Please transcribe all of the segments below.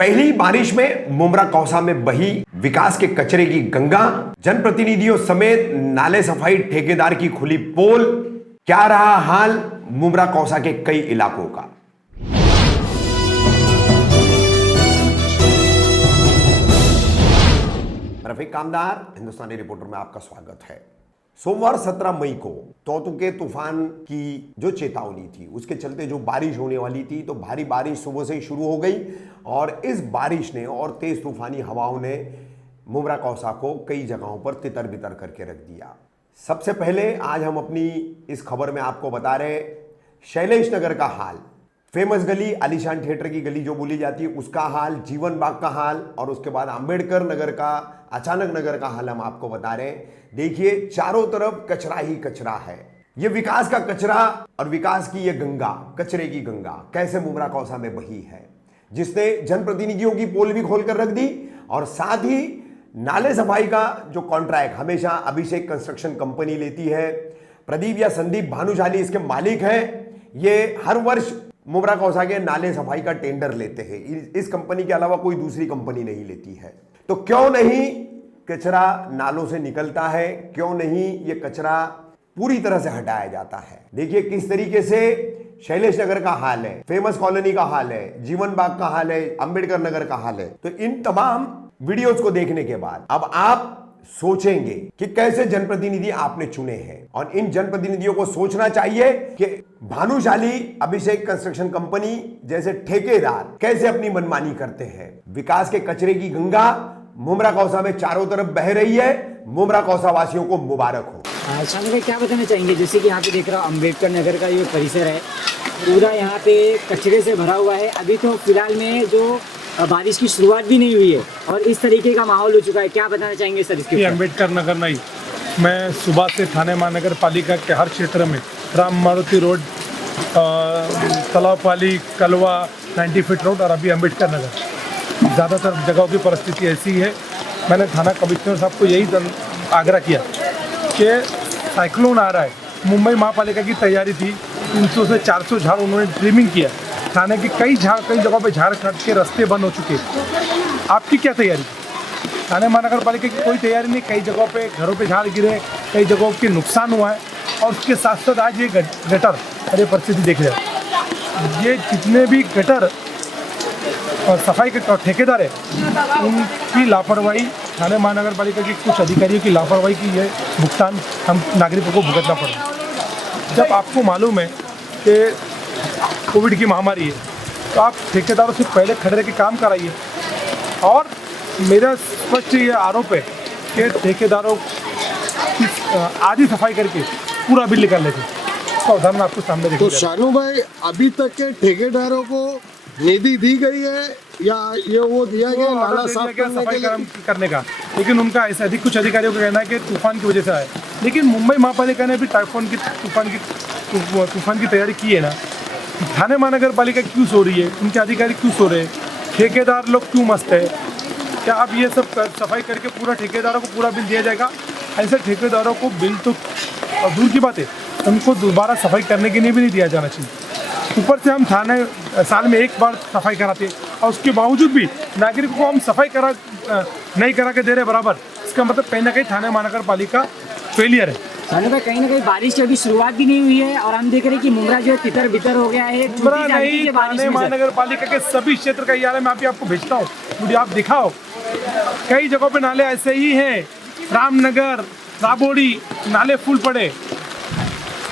पहली बारिश में मुमरा कौसा में बही विकास के कचरे की गंगा, जनप्रतिनिधियों समेत नाले सफाई ठेकेदार की खुली पोल। क्या रहा हाल मुमरा कौसा के कई इलाकों का। रफीक कामदार, हिंदुस्तानी रिपोर्टर में आपका स्वागत है। सोमवार 17 मई को तौतुके तूफान की जो चेतावनी थी उसके चलते जो बारिश होने वाली थी, तो भारी बारिश सुबह से ही शुरू हो गई और इस बारिश ने और तेज तूफानी हवाओं ने मुमरा कौसा को कई जगहों पर तितर बितर करके रख दिया। सबसे पहले आज हम अपनी इस खबर में आपको बता रहे शैलेश नगर का हाल, फेमस गली आलीशान थिएटर की गली जो बोली जाती है उसका हाल, जीवन बाग का हाल और उसके बाद अंबेडकर नगर का, अचानक नगर का हाल हम आपको बता रहे हैं। देखिए चारों तरफ कचरा ही कचरा है। ये विकास का कचरा और विकास की ये गंगा, कचरे की गंगा कैसे मुमरा कौसा में बही है, जिसने जनप्रतिनिधियों की पोल भी खोलकर रख दी और साथ ही नाले सफाई का जो कॉन्ट्रैक्ट हमेशा अभिषेक कंस्ट्रक्शन कंपनी लेती है, प्रदीप या संदीप भानुशाली इसके मालिक हैं। ये हर वर्ष मुमरा कौसा के नाले सफाई का टेंडर लेते हैं, इस कंपनी के अलावा कोई दूसरी कंपनी नहीं लेती है। तो क्यों नहीं कचरा नालों से निकलता है, क्यों नहीं ये कचरा पूरी तरह से हटाया जाता है। देखिए किस तरीके से शैलेश नगर का हाल है, फेमस कॉलोनी का हाल है, जीवन बाग का हाल है, अंबेडकर नगर का हाल है। तो इन तमाम वीडियोस को देखने के बाद अब आप सोचेंगे कि कैसे जनप्रतिनिधि आपने चुने हैं और इन जनप्रतिनिधियों को सोचना चाहिए कि भानुशाली अभिषेक कंस्ट्रक्शन कंपनी जैसे ठेकेदार कैसे अपनी मनमानी करते हैं। विकास के कचरे की गंगा मुमरा कौसा में चारों तरफ बह रही है। मुमरा कौसा वासियों को मुबारक हो। शानू भाई क्या बताना चाहेंगे, जैसे कि यहाँ पे देख रहा हूँ अंबेडकर नगर का ये परिसर है, पूरा यहाँ पे कचरे से भरा हुआ है। अभी तो फिलहाल में जो बारिश की शुरुआत भी नहीं हुई है और इस तरीके का माहौल हो चुका है, क्या बताना चाहेंगे सर इसके? अंबेडकर नगर नहीं, मैं सुबह से थाने महानगर पालिका के हर क्षेत्र में राम मारुति रोड, तालाबपाली, कलवा, 90 फीट रोड और अभी अंबेडकर नगर, ज़्यादातर जगहों की परिस्थिति ऐसी है। मैंने थाना कमिश्नर साहब को यही आग्रह किया कि साइक्लोन आ रहा है, मुंबई महापालिका की तैयारी थी, 300 से 400 झाड़ उन्होंने ट्रिमिंग किया। थाने की कई जगहों पे झाड़ काट के रास्ते बंद हो चुके हैं। आपकी क्या तैयारी? थाने महानगर पालिका की कोई तैयारी नहीं। कई जगहों पे घरों पे झाड़ गिरे, कई जगहों के नुकसान हुआ है और उसके साथ साथ आज ये गटर, अरे परिस्थिति देख रहे हैं, ये जितने भी गटर और सफाई के ठेकेदार है उनकी लापरवाही, थाने महानगर पालिका के कुछ अधिकारियों की लापरवाही की ये भुगतान हम नागरिकों को भुगतना पड़ा। जब आपको मालूम है कि कोविड की महामारी है तो आप ठेकेदारों से पहले खड़े रह के काम कराइए। और मेरा स्पष्ट ये आरोप है कि ठेकेदारों की आधी सफाई करके पूरा बिल निकाल लेते। इसका उदाहरण आपको सामने देखिए। तो शानू भाई, अभी तक के ठेकेदारों को निधि दी गई है या ये वो दिया गया नाला साफ सफाई करने का, लेकिन उनका ऐसा अधिक कुछ अधिकारियों का कहना है कि तूफान की वजह से आए। लेकिन मुंबई महापालिका ने भी तूफान की तैयारी की है ना। थाने महानगर पालिका क्यों सो रही है, उनके अधिकारी क्यों सो रहे हैं, ठेकेदार लोग क्यों मस्त है? क्या अब ये सब सफाई करके पूरा ठेकेदारों को पूरा बिल दिया जाएगा? ऐसे ठेकेदारों को बिल तो दूर की बात है, उनको दोबारा सफाई करने के लिए भी नहीं दिया जाना चाहिए। ऊपर से हम थाने साल में एक बार सफाई कराते और उसके बावजूद भी नागरिकों को हम सफाई नहीं करा के दे रहे बराबर। इसका मतलब कहीं ना कहीं थाने महानगर पालिका फेलियर है। शानू भाई, कहीं ना कहीं बारिश की अभी शुरुआत भी नहीं हुई है और हम देख रहे हैं कि मुमरा जो है तितर बितर हो गया है। थाने महानगर पालिका के सभी क्षेत्र का यार मैं आपको भेजता हूँ, वीडियो आप दिखाओ। कई जगहों पे नाले ऐसे ही हैं, रामनगर, राबोड़ी, नाले फुल पड़े,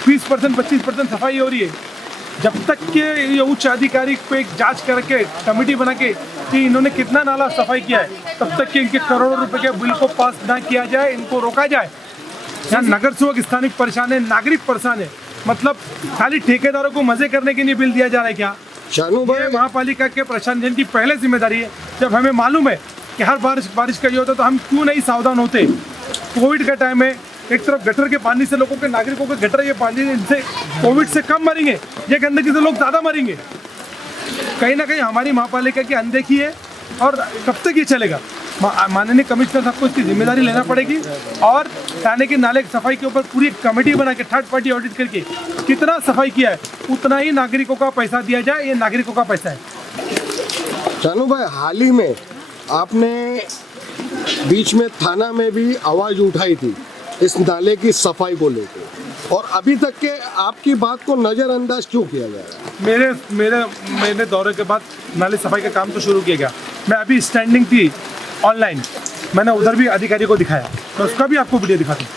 20% 25% सफाई हो रही है। जब तक के ये उच्च अधिकारी पे एक जांच करके कमेटी बना के कि इन्होंने कितना नाला सफाई किया है, तब तक के इनके करोड़ों रुपए के बिल को पास ना किया जाए, इनको रोका जाए। यहाँ नगर सेवक स्थानिक परेशान है, नागरिक परेशान है। मतलब खाली ठेकेदारों को मजे करने के लिए बिल दिया जा रहा है क्या? शानू भाई, महापालिका के प्रशासन की पहले जिम्मेदारी है। जब हमें मालूम है कि हर बारिश का ये होता तो हम क्यों नहीं सावधान होते? कोविड का टाइम है, एक तरफ गटर के पानी से लोगों के, नागरिकों के गटर के पानी से कोविड से कम मरेंगे, ये गंदगी से लोग ज़्यादा मरेंगे। कहीं ना कहीं हमारी महापालिका की अनदेखी है और कब तक ये चलेगा? माननीय कमिश्नर साहब को इसकी जिम्मेदारी लेना पड़ेगी और थाने के नाले की सफाई के ऊपर पूरी कमेटी बना के थर्ड पार्टी ऑडिट करके कितना सफाई किया है उतना ही नागरिकों का पैसा दिया जाए। ये नागरिकों का पैसा है। शानू भाई, हाल ही में आपने बीच में थाना में भी आवाज उठाई थी इस नाले की सफाई को लेकर, और अभी तक के आपकी बात को नजरअंदाज क्यों किया जा रहा है? मेरे दौरे के बाद नाले सफाई का काम तो शुरू किया गया। मैं अभी स्टैंडिंग थी ऑनलाइन, मैंने उधर भी अधिकारी को दिखाया, मैं उसका भी आपको वीडियो दिखाता हूँ।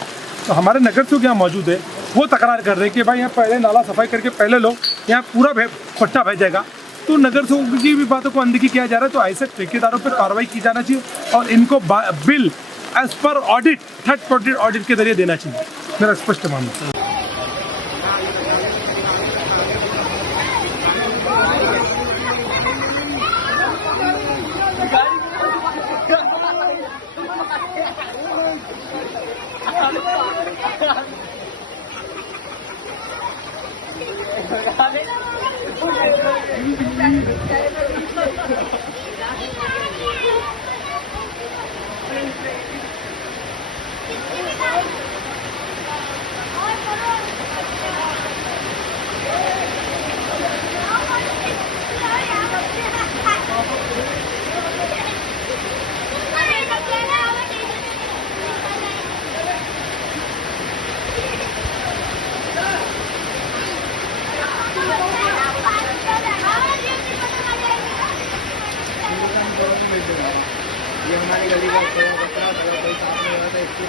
तो हमारे नगर सेवक यहाँ मौजूद है, वो तकरार कर रहे हैं कि भाई यहाँ पहले नाला सफाई करके पहले लोग यहाँ पूरा खट्टा बह जाएगा। तो नगर सेवक की भी बातों को अनदेखी किया जा रहा है। तो ऐसे ठेकेदारों पर कार्रवाई की जाना चाहिए और इनको bill as per audit, third party audit के जरिए देना चाहिए, मेरा स्पष्ट मानना है। ये हमारी गली का कचरा कोई साफ नहीं होता इसकी।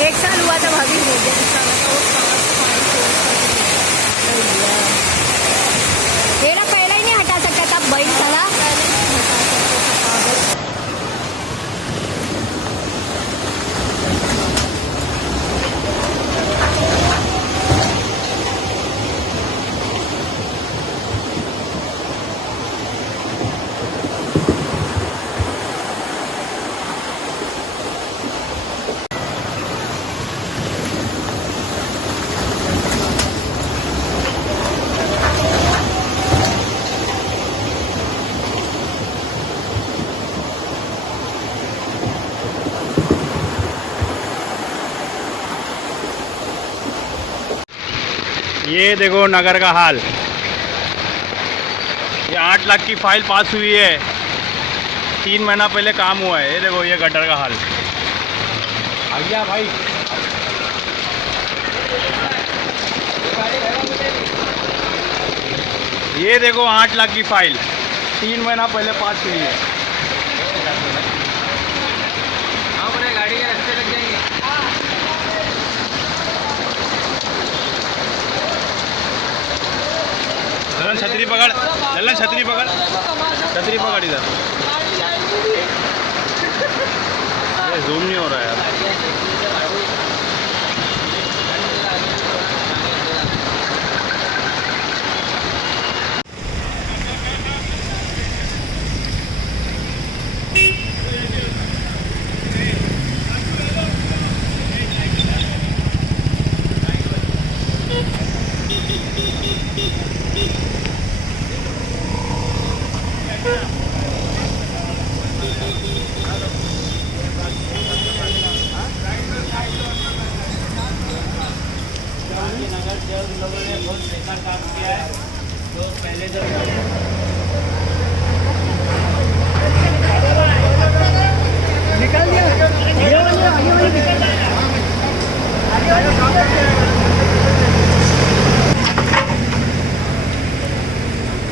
एक साल हुआ था भाभी, हो गया इसका मेरा पहला ही नहीं हटा सकता था बैल साला। ये देखो नगर का हाल। ये 8 लाख की फाइल पास हुई है, 3 महीना पहले काम हुआ है। ये देखो ये गटर का हाल। आ गया भाई। ये देखो 8 लाख की फाइल 3 महीना पहले पास हुई है। गाड़ी के रास्ते लग जाएंगे। ललन छतरी पकड़, ललन छतरी पकड़, छतरी पकड़ इधर। ये जूम नहीं हो रहा यार।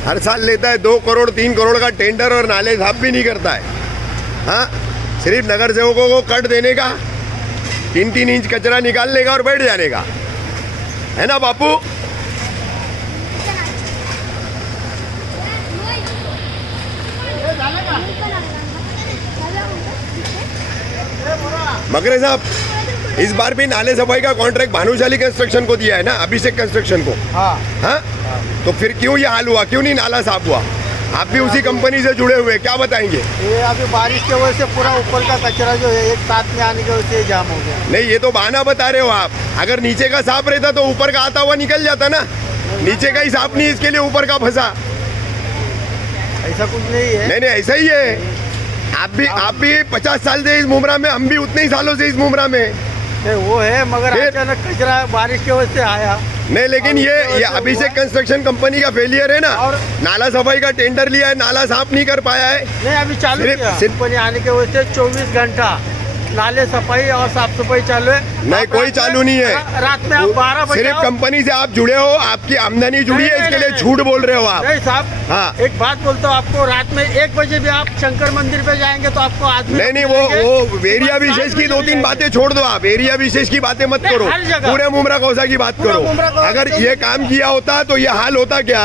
हर साल लेता है 2 करोड़ 3 करोड़ का टेंडर और नाले साफ भी नहीं करता है। हाँ, सिर्फ नगर सेवकों को कट देने का, 3-3 इंच कचरा निकाल लेगा और बैठ जाने का, है ना बापू? मकरे साहब, इस बार भी नाले सफाई का कॉन्ट्रैक्ट भानुशाली कंस्ट्रक्शन को दिया है ना, अभिषेक कंस्ट्रक्शन को। हाँ, तो फिर क्यों ये हाल हुआ, क्यों नहीं नाला साफ हुआ? आप भी उसी कंपनी से जुड़े हुए, क्या बताएंगे? ये अभी बारिश की वजह से पूरा ऊपर का कचरा जो है एक साथ में आने की वजह से जाम हो गया। नहीं, ये तो बहाना बता रहे हो आप। अगर नीचे का साफ रहता तो ऊपर का आता हुआ निकल जाता ना। नीचे का ही साफ नहीं, इसके लिए ऊपर का फंसा। ऐसा कुछ नहीं है। नहीं, ऐसा ही है। आप भी 50 साल से इस मुमरा में, हम भी उतने ही सालों से इस मुमरा में। नहीं, वो है, मगर फिर? अचानक कचरा बारिश की वजह से आया। नहीं, लेकिन ये अभिषेक कंस्ट्रक्शन कंपनी का फेलियर है ना। और नाला सफाई का टेंडर लिया है, नाला साफ नहीं कर पाया है। नहीं, अभी चालू सिर्फ- किया सिर्फ- कंपनी आने की वजह से 24 घंटा नाले सफाई और साफ सफाई चालू है। नहीं, आप कोई रात चालू में- नहीं है। रात में आप 12 बजे सिर्फ आओ। कंपनी से आप जुड़े हो, आपकी आमदनी जुड़ी है, नहीं, इसके नहीं, लिए झूठ बोल रहे हो आप। नहीं साहब, हाँ। एक बात बोलता हूँ आपको, रात में 1 बजे भी आप शंकर मंदिर पे जाएंगे तो आपको आदमी नहीं, मिलेंगे। वो एरिया सुबह विशेष 7 की बजे 2-3 जाएंगे। बातें छोड़ दो आप। एरिया विशेष की बातें मत नहीं, करो, हर जगह। पूरे मुमरा कौसा की बात पूरा करो। मुमरा कौसा अगर की- ये काम किया होता तो ये हाल होता क्या?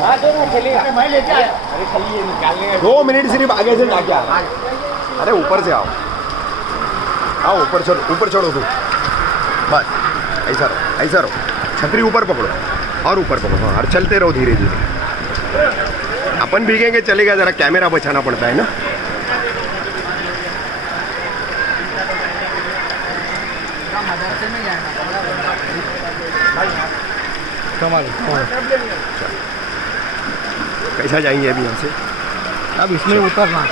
हाँ तो ना चलेगा। 2 मिनट सिर्फ आगे से जाके आ। अरे ऊपर से आओ, आओ ऊपर चढ़ो तुम। बस ऐसा रहो। छतरी ऊपर पकड़ो और ऊपर पकड़ो, हाँ, और चलते रहो धीरे धीरे। अपन भीगेंगे चलेगा, जरा कैमरा बचाना पड़ता है ना। कैसा जाएंगे अभी यहाँ से? अब इसमें उतरना,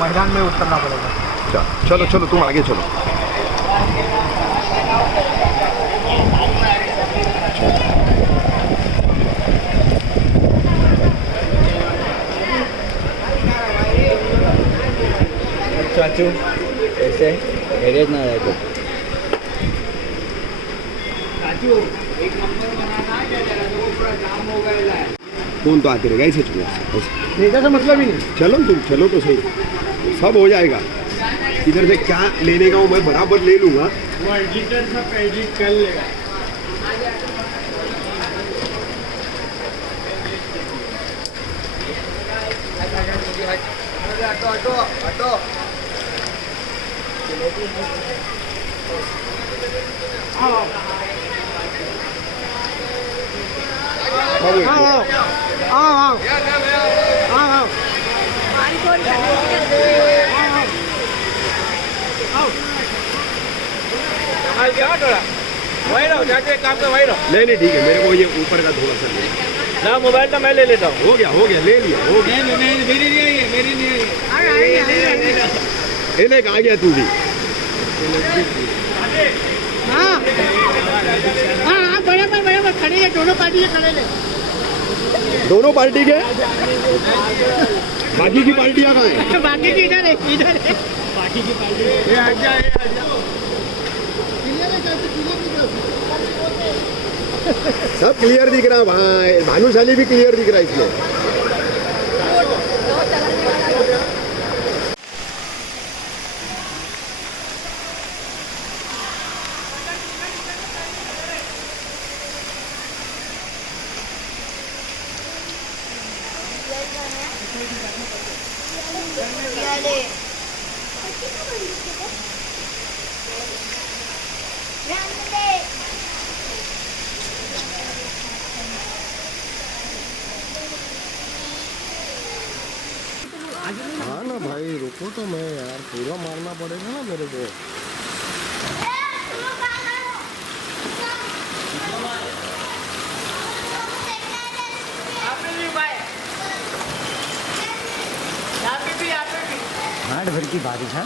मैदान में उतरना पड़ेगा। चलो तुम आगे चलो। चाचू ऐसे गैरेज ना रहे तो कौन तो आते रहेगा, ऐसे चलो ऐसे। ऐसा तो मतलब ही नहीं। चलो तो सही, सब हो जाएगा। इधर से क्या लेने का हूँ मैं बराबर ले लूँगा। वो एडिटर सब एडिट कर लेगा। वही रहो चाचा, एक काम कर, वही रहो नहीं ठीक है, मेरे को ये ऊपर का थोड़ा सा ले। ना। मोबाइल तो मैं ले लेता हूँ। हो गया ले लिया, हो गया। मेरी नहीं है, मेरी नहीं है। ये देख आ गया तू भी। हाँ, बड़े खड़े हैं, दोनों पार्टी के खड़े हैं। दोनों पार्टी के, बाकी की पार्टियां कहाँ हैं? बाकी की इधर है। सब क्लियर दिख रहा है वहाँ, भानुशाली भी क्लियर दिख रहा है इसमें। हाँ ना भाई, रुको तो मैं यार, पूरा मारना पड़ेगा ना मेरे को। हाथ भर की बारिश है।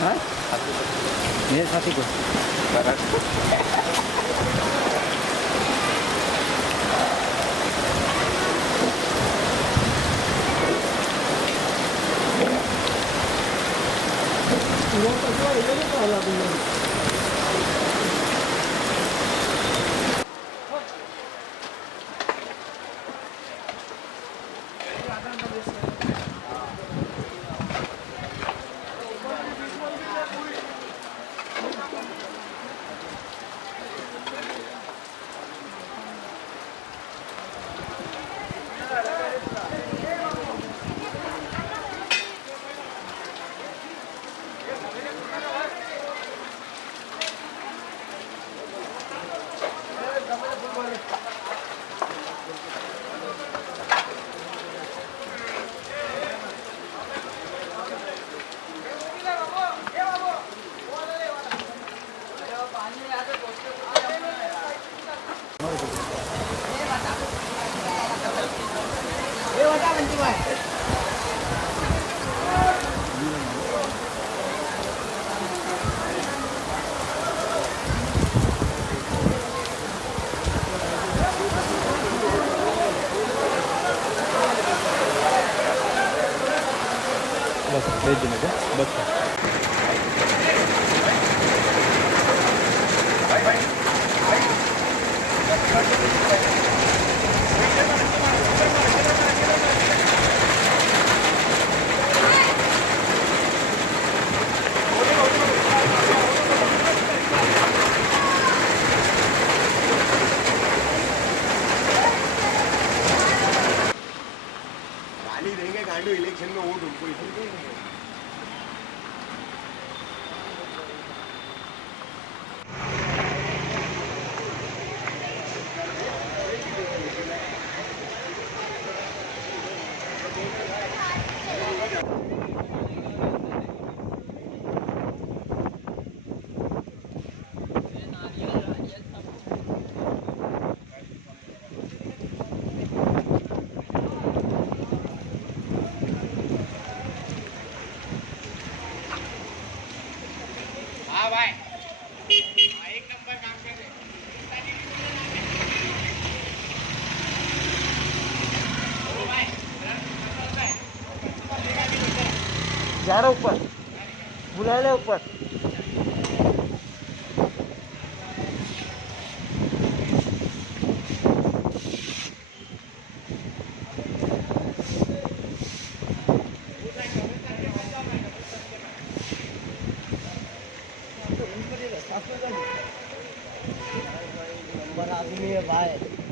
हाँ? मेरे साथी को जा रहा ऊपर, बुला ले ऊपर। नंबर आदमी है भाई।